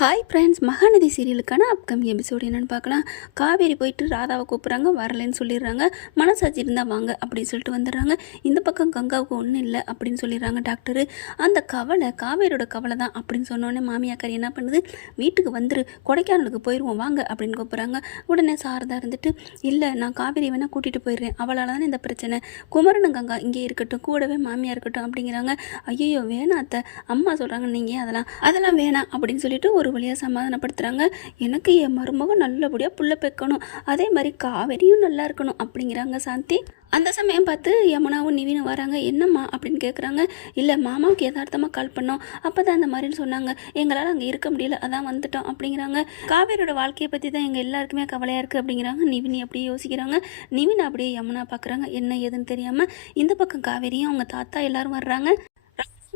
Hi friends, Mahanadi சீரியலுக்கான upcoming episode என்னென்னு பார்க்கலாம். காவேரி போயிட்டு ராதாவை கூப்பிட்றாங்க, வரலைன்னு சொல்லிடுறாங்க. மனசாட்சி இருந்தால் வாங்க அப்படின்னு சொல்லிட்டு வந்துடுறாங்க. இந்த பக்கம் கங்காவுக்கு ஒன்றும் இல்லை அப்படின்னு சொல்லிடுறாங்க டாக்டரு. அந்த கவலை காவேரியோட கவலை தான் அப்படின்னு சொன்னோடனே மாமியாக்காரி என்ன பண்ணுது, வீட்டுக்கு வந்துரு, கொடைக்கானலுக்கு போயிடுவோம் வாங்க அப்படின்னு கூப்பிட்றாங்க. உடனே சாரதா இருந்துட்டு, இல்லை நான் காவேரி வேணால் கூட்டிகிட்டு போயிடுறேன், அவளால் தானே இந்த பிரச்சனை, குமரனும் கங்கா இங்கே இருக்கட்டும், கூடவே மாமியாக இருக்கட்டும் அப்படிங்கிறாங்க. ஐயோ வேணாம் அத்தை, அம்மா சொல்கிறாங்க, நீங்கள் அதெல்லாம் வேணாம் அப்படின்னு சொல்லிட்டு ஒரு வழியாக சமாதானப்படுத்துகிறாங்க. எனக்கு என் மருமகன் நல்லபடியாக புள்ள பெக்கணும், அதே மாதிரி காவேரியும் நல்லா இருக்கணும் அப்படிங்கிறாங்க சாந்தி. அந்த சமயம் பார்த்து யமுனாவும் நிவினும் வராங்க. என்னம்மா அப்படின்னு கேட்குறாங்க. இல்லை மாமாவுக்கு யதார்த்தமாக கால் பண்ணோம், அப்போ தான் அந்த மாதிரின்னு சொன்னாங்க, எங்களால் அங்கே இருக்க முடியல, அதான் வந்துட்டோம் அப்படிங்கிறாங்க. காவேரியோட வாழ்க்கையை பற்றி தான் எங்கள் எல்லாருக்குமே கவலையாக இருக்குது அப்படிங்கிறாங்க. நிவின் அப்படியே யோசிக்கிறாங்க. நிவின் அப்படியே யமுனா பார்க்குறாங்க. என்ன ஏதுன்னு தெரியாமல் இந்த பக்கம் காவேரியும் அவங்க தாத்தா எல்லாரும் வர்றாங்க.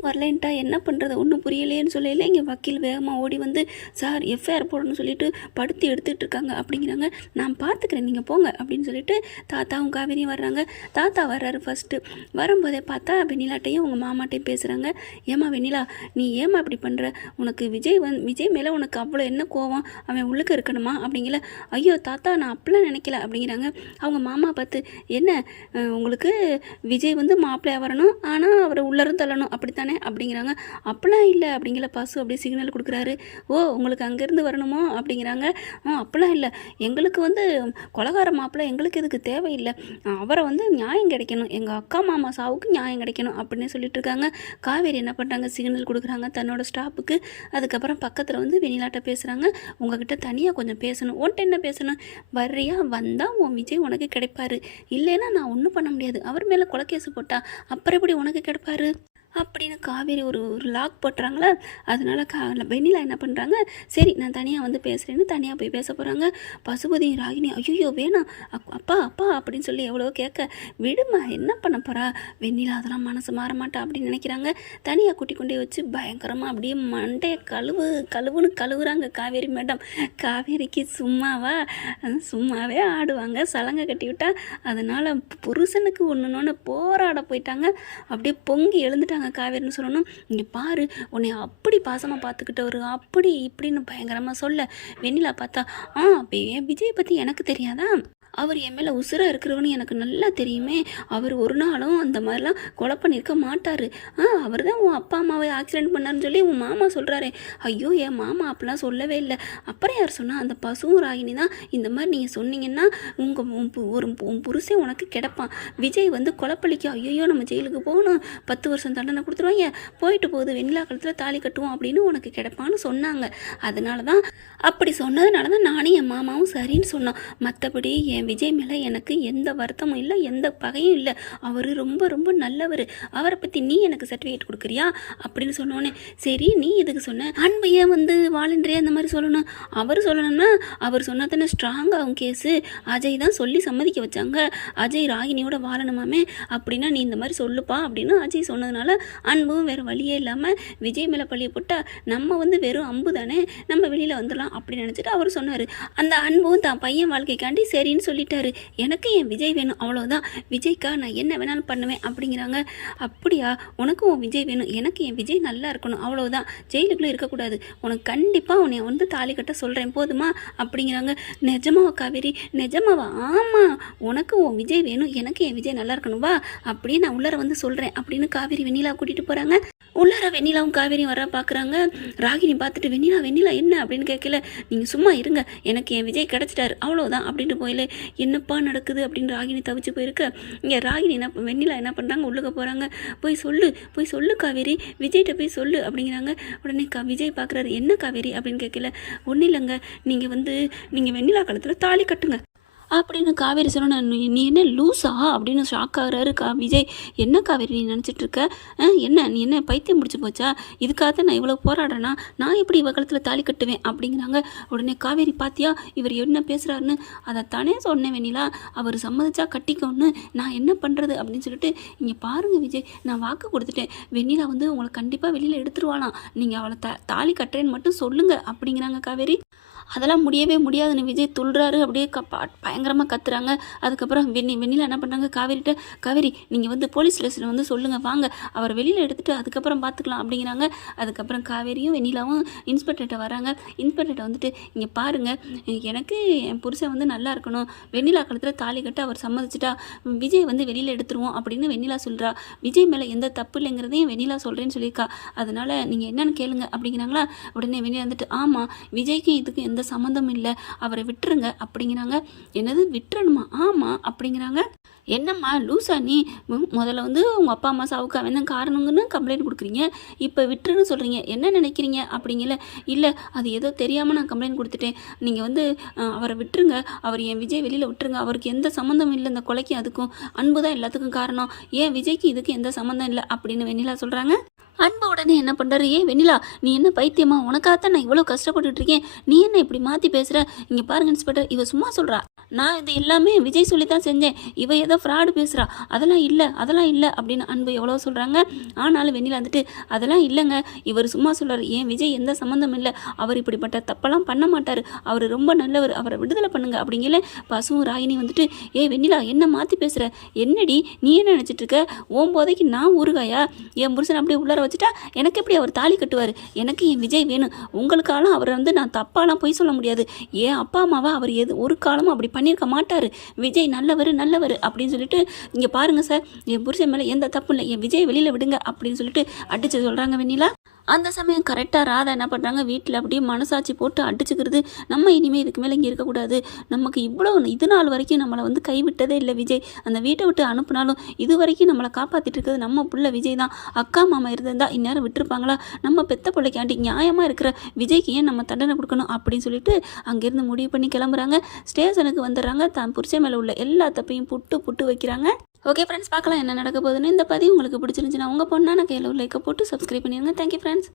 வரலேன்ட்டா என்ன பண்ணுறது ஒன்றும் புரியலேன்னு சொல்லல. இங்கே வக்கீல் வேகமாக ஓடி வந்து, சார் எஃப்ஐஆர் போடணும்னு சொல்லிட்டு படுத்து எடுத்துகிட்டு இருக்காங்க அப்படிங்கிறாங்க. நான் பார்த்துக்கிறேன், நீங்கள் போங்க அப்படின்னு சொல்லிட்டு தாத்தாவும் காவேரியும் வர்றாங்க. தாத்தா வர்றாரு. ஃபஸ்ட்டு வரும்போதே பார்த்தா வெண்ணிலாட்டையும் உங்கள் மாமாட்டையும் பேசுகிறாங்க. ஏமா வெண்ணிலா, நீ ஏமா இப்படி பண்ணுற, உனக்கு விஜய் மேலே உனக்கு அவ்வளோ என்ன கோவம், அவன் உள்ளுக்கு இருக்கணுமா அப்படிங்கல. ஐயோ தாத்தா நான் அப்படிலாம் நினைக்கல அப்படிங்கிறாங்க. அவங்க மாமா பார்த்து, என்ன உங்களுக்கு விஜய் வந்து மாப்பிள்ளையாக வரணும், ஆனால் அவரை உள்ளரும் தள்ளணும் அப்படித்தானே அப்படிங்கிறாங்க. அப்படிலாம் இல்லை அப்படிங்கிற பசு அப்படியே சிக்னல் கொடுக்குறாரு. ஓ உங்களுக்கு அங்கேருந்து வரணுமோ அப்படிங்கிறாங்க. அப்படிலாம் இல்லை, எங்களுக்கு வந்து கொலகார மாப்பிள்ளை எங்களுக்கு இதுக்கு தேவையில்லை, அவரை வந்து நியாயம் கிடைக்கணும், எங்கள் அக்கா மாமா சாவுக்கு நியாயம் கிடைக்கணும் அப்படின்னு சொல்லிட்டு இருக்காங்க. காவேரி என்ன பண்ணுறாங்க, சிக்னல் கொடுக்குறாங்க தன்னோட ஸ்டாப்புக்கு. அதுக்கப்புறம் பக்கத்தில் வந்து வெண்ணிலாட்ட பேசுகிறாங்க. உங்ககிட்ட தனியாக கொஞ்சம் பேசணும். உன்ட்ட என்ன பேசணும், வர்றியா, வந்தால் உன் விஜய் உனக்கு கிடைப்பாரு, இல்லைன்னா நான் ஒன்றும் பண்ண முடியாது, அவர் மேலே கொலைக்கேசு போட்டா அப்புறம் எப்படி உனக்கு கிடைப்பாரு அப்படின்னு காவேரி ஒரு லாக் போட்டுறாங்களா. அதனால வெண்ணிலா என்ன பண்ணுறாங்க, சரி நான் தனியாக வந்து பேசுகிறேன்னு தனியாக போய் பேச போகிறாங்க. பசுபதி ராகினி ஐயோ வேணாம் அப்பா அப்பா அப்படின்னு சொல்லி எவ்வளோ கேட்க, விடுமா என்ன பண்ண போகிறா வெண்ணிலா, அதெல்லாம் மனசு மாற மாட்டா அப்படின்னு நினைக்கிறாங்க. தனியாக கூட்டி கொண்டே வச்சு பயங்கரமாக அப்படியே மண்டையை கழுவுன்னு கழுவுறாங்க காவேரி மேடம். காவேரிக்கு சும்மாவே ஆடுவாங்க, சலங்கை கட்டி விட்டா. அதனால் புருஷனுக்கு ஒன்று போராட போயிட்டாங்க. அப்படியே பொங்கி எழுந்துட்டாங்க காவேரின்னு சொல்லணும். இங்கே பாரு, உன்னை அப்படி பாசமாக பார்த்துக்கிட்டவர் அப்படி இப்படின்னு பயங்கரமாக சொல்ல, வெண்ணிலா பார்த்தா, விஜய் பற்றி எனக்கு தெரியாதா, அவர் என் மேலே உசுராக இருக்கிறவன்னு எனக்கு நல்லா தெரியுமே, அவர் ஒரு நாளும் அந்த மாதிரிலாம் கொலை பண்ணியிருக்க மாட்டார், அவர் தான் உன் அப்பா அம்மாவை ஆக்சிடென்ட் பண்ணார்னு சொல்லி உன் மாமா சொல்கிறாரே. ஐயோ என் மாமா அப்படிலாம் சொல்லவே இல்லை. அப்புறம் யார் சொன்னால், அந்த பசுவும் ராகினி தான். இந்த மாதிரி நீங்கள் சொன்னீங்கன்னா உன் புருஷன் உனக்கு கிடப்பான், விஜய் வந்து கொலைப்பள்ளிக்கு, ஐயோ நம்ம ஜெயிலுக்கு போகணும், 10 வருஷம் தண்டனை கொடுத்துருவாங்க, போயிட்டு போகுது வெண்ணிலா காலத்தில் தாலி கட்டுவோம் அப்படின்னு உனக்கு கிடப்பான்னு சொன்னாங்க. அப்படி சொன்னதுனால தான் நானும் என் மாமாவும் சரின்னு சொன்னோம். மற்றபடி என் விஜய் மேலே எனக்கு எந்த வருத்தமும் இல்லை, எந்த பகையும் இல்லை, அவர் ரொம்ப ரொம்ப நல்லவர், அவரை பற்றி நீ எனக்கு சர்டிஃபிகேட் கொடுக்குறியா அப்படின்னு சொன்னோன்னே, சரி நீ எதுக்கு சொன்ன, அன்பையே வந்து வாலண்டரியா அந்த மாதிரி சொல்லணும், அவர் சொல்லணும்னா அவர் சொன்னால் தானே ஸ்ட்ராங்காகும் கேஸு, அஜய் தான் சொல்லி சம்மதிக்க வச்சாங்க, அஜய் ராகினியோட வாழணுமாமே, அப்படின்னா நீ இந்த மாதிரி சொல்லுப்பா அப்படின்னு அஜய் சொன்னதுனால அன்பும் வேறு வழியே இல்லாமல் விஜய் மேலே பழியை போட்டால் நம்ம வந்து வெறும் அம்பு தானே, நம்ம வெளியில் வந்துடலாம் அப்படின்னு நினச்சிட்டு அவர் சொன்னார். அந்த அன்பும் தான் பையன் வாழ்க்கைக்காண்டி சரின்னு சொல்லிட்டாரு. எனக்கு என் விஜய் வேணும், அவ்வளோதான், விஜய்க்கா நான் என்ன வேணாலும் பண்ணுவேன் அப்படிங்கிறாங்க. அப்படியா, உனக்கு உன் விஜய் வேணும், எனக்கு என் விஜய் நல்லா இருக்கணும், அவ்வளோதான், ஜெயிலுக்குள்ளே இருக்கக்கூடாது, உனக்கு கண்டிப்பாக உன்னை வந்து தாலி கட்ட சொல்கிறேன் போதுமா அப்படிங்கிறாங்க. நிஜமாவா காவேரி, நிஜமாவா, ஆமாம் உனக்கு உன் விஜய் வேணும், எனக்கு என் விஜய் நல்லா இருக்கணும், வா அப்படியே நான் உள்ளார வந்து சொல்கிறேன் அப்படின்னு காவேரி வெண்ணிலா கூட்டிகிட்டு போகிறாங்க. உள்ளார வெண்ணிலாவும் காவேரியும் வர பார்க்குறாங்க. ராகினி பார்த்துட்டு, வெண்ணிலா என்ன அப்படின்னு கேட்கல, நீங்கள் சும்மா இருங்க, எனக்கு என் விஜய் கிடச்சிட்டாரு அவ்வளோதான் அப்படின்ட்டு போயில, என்னப்பா நடக்குது அப்படின்னு ராகினி தவிச்சு போயிருக்க. இங்கே ராகினி வெண்ணிலா என்ன பண்ணுறாங்க, உள்ளுக்க போகிறாங்க. போய் சொல்லு காவேரி, விஜய்கிட்ட போய் சொல்லு அப்படிங்கிறாங்க. உடனே விஜய் பார்க்குறாரு. என்ன காவேரி அப்படின்னு கேட்கல. ஒன்றும் இல்லைங்க, நீங்கள் வெண்ணிலா காலத்தில் தாலி கட்டுங்க அப்படின்னு காவேரி சொன்னோன்னு, நீ என்ன லூஸா அப்படின்னு ஷாக் ஆகுறாரு விஜய். என்ன காவேரி நீ நினச்சிட்டு இருக்க, என்ன நீ என்ன பைத்தியம் முடிச்சு போச்சா, இதுக்காக நான் இவ்வளோ போராடுறேன்னா நான் எப்படி இவ காலத்தில் தாலி கட்டுவேன் அப்படிங்கிறாங்க. உடனே காவேரி பாத்தியா இவர் என்ன பேசுகிறாருன்னு, அதைத்தானே சொன்னேன் வெண்ணிலா, அவர் சம்மதிச்சா கட்டிக்கோன்னு, நான் என்ன பண்ணுறது அப்படின்னு சொல்லிட்டு, இங்கே பாருங்கள் விஜய், நான் வாக்கு கொடுத்துட்டேன், வெண்ணிலா வந்து உங்களை கண்டிப்பாக வெளியில் எடுத்துருவாளாம், நீங்கள் அவளை தாலி கட்டுறேன்னு மட்டும் சொல்லுங்கள் அப்படிங்கிறாங்க காவேரி. அதெல்லாம் முடியவே முடியாதுன்னு விஜய் துள்ளுறாரு. அப்படியே பயங்கர பயங்கரமாக கத்துறாங்க. அதுக்கப்புறம் வெண்ணிலா என்ன பண்ணுறாங்க, காவேரிட்ட, காவேரி நீங்கள் வந்து போலீஸ் ஸ்டேஷன் வந்து சொல்லுங்கள் வாங்க, அவர் வெளியில் எடுத்துகிட்டு அதுக்கப்புறம் பார்த்துக்கலாம் அப்படிங்கிறாங்க. அதுக்கப்புறம் காவேரியும் வெண்ணிலாவும் இன்ஸ்பெக்டர்கிட்ட வராங்க. இன்ஸ்பெக்டர்கிட்ட வந்துட்டு, இங்கே பாருங்கள், எனக்கு என் புருஷன் வந்து நல்லா இருக்கணும், வெண்ணிலா கழுத்தில் தாலி கட்ட அவர் சம்மதிச்சிட்டா விஜய் வந்து வெளியில் எடுத்துருவோம் அப்படின்னு வெண்ணிலா சொல்கிறா. விஜய் மேலே எந்த தப்பு இல்லைங்கிறதையும் வெண்ணிலா சொல்கிறேன்னு சொல்லியிருக்கா. அதனால் நீங்கள் என்னென்னு கேளுங்க அப்படிங்கிறாங்களா. உடனே வெண்ணிலா வந்துட்டு, ஆமாம் விஜய்க்கு இதுக்கு எந்த சம்மந்தமும் இல்லை, அவரை விட்டுருங்க அப்படிங்கிறாங்க. என்னது விட்டுறணுமா? ஆமாம் அப்படிங்கிறாங்க. என்னம்மா லூசா நீ, முதல்ல வந்து உங்கள் அப்பா அம்மா சாவுக்கு அவன் தான் காரணங்கன்னு கம்ப்ளைண்ட் கொடுக்குறீங்க, இப்போ விட்டுருன்னு சொல்கிறீங்க, என்ன நினைக்கிறீங்க அப்படிங்கல. இல்லை அது ஏதோ தெரியாமல் நான் கம்ப்ளைண்ட் கொடுத்துட்டேன், நீங்கள் வந்து அவரை விட்டுருங்க, அவர் என் விஜய் வெளியில் விட்டுருங்க, அவருக்கு எந்த சம்மந்தமும் இல்லை, இந்த கொலைக்கு அதுக்கும் அன்பு தான் எல்லாத்துக்கும் காரணம், ஏன் விஜய்க்கு இதுக்கு எந்த சம்மந்தம் இல்லை அப்படின்னு வெண்ணிலா சொல்கிறாங்க. அன்பு உடனே என்ன பண்ணுறாரு, ஏன் வெண்ணிலா நீ என்ன பைத்தியமா, உனக்காகத்தான் நான் இவ்வளோ கஷ்டப்பட்டுட்டு இருக்கேன், நீ என்ன இப்படி மாற்றி பேசுகிற, இங்கே பாருங்க இன்ஸ்பெக்டர், இவ சும்மா சொல்கிறா, நான் இது எல்லாமே விஜய் சொல்லி தான் செஞ்சேன், இவ ஏதோ ஃப்ராடு பேசுகிறா, அதெல்லாம் இல்லை அப்படின்னு அன்பு எவ்வளோ சொல்கிறாங்க. ஆனாலும் வெண்ணிலா வந்துட்டு, அதெல்லாம் இல்லைங்க, இவர் சும்மா சொல்கிறார், ஏன் விஜய் எந்த சம்மந்தம் இல்லை, அவர் இப்படிப்பட்ட தப்பெல்லாம் பண்ண மாட்டார், அவர் ரொம்ப நல்லவர், அவரை விடுதலை பண்ணுங்க அப்படிங்கல. பசுவும் ராகினி வந்துட்டு, ஏ வெண்ணிலா என்ன மாற்றி பேசுகிற, என்னடி நீ என்ன நினச்சிட்டு இருக்க, ஓம் போதைக்கு நான் ஊறுகாயா, என் புருஷன் அப்படியே உள்ளார வச்சுட்டா எனக்கு எப்படி அவர் தாலி கட்டுவார், எனக்கு என் விஜய் வேணும், உங்களுக்காலும் அவரை வந்து நான் தப்பாலாம் போய் சொல்ல முடியாது, என் அப்பா அம்மாவை அவர் ஒரு காலமும் அப்படி பண்ணியிருக்க மாட்டார், விஜய் நல்லவர் அப்படின்னு சொல்லிட்டு, இங்கே பாருங்கள் சார், என் புருஷன் மேலே எந்த தப்பு இல்லை, என் விஜய் வெளியில் விடுங்க அப்படின்னு சொல்லிட்டு அடித்து சொல்கிறாங்க வெண்ணிலா. அந்த சமயம் கரெக்டாக ராதா என்ன பண்ணுறாங்க, வீட்டில் அப்படியே மனசாட்சி போட்டு அடிச்சுக்கிறது, நம்ம இனிமேல் இதுக்கு மேலே இங்கே இருக்கக்கூடாது, நமக்கு இவ்வளோ இது நாள் வரைக்கும் நம்மளை வந்து கைவிட்டதே இல்லை விஜய், அந்த வீட்டை விட்டு அனுப்புனாலும் இது வரைக்கும் நம்மளை காப்பாற்றிட்டு இருக்கிறது நம்ம புள்ள விஜய் தான், அக்கா மாமா இருந்திருந்தா இந்நேரம் விட்டுருப்பாங்களா, நம்ம பெத்த பிள்ளைக்காண்டி நியாயமாக இருக்கிற விஜய்க்கு ஏன் நம்ம தண்டனை கொடுக்கணும் அப்படின்னு சொல்லிட்டு அங்கேருந்து முடிவு பண்ணி கிளம்புறாங்க. ஸ்டேஷனுக்கு வந்துடுறாங்க, தான் புருஷன் மேலே உள்ள எல்லா தப்பையும் புட்டு வைக்கிறாங்க. ஓகே ஃப்ரெண்ட்ஸ், பார்க்கலாம் என்ன நடக்க போகுதுன்னு. இந்த பதிவு உங்களுக்கு பிடிச்சிருந்துச்சுன்னா உங்கள் பொண்ணான கையில் லைக்கை போட்டு சப்ஸ்கிரைப் பண்ணிடுங்க. Thank you friends.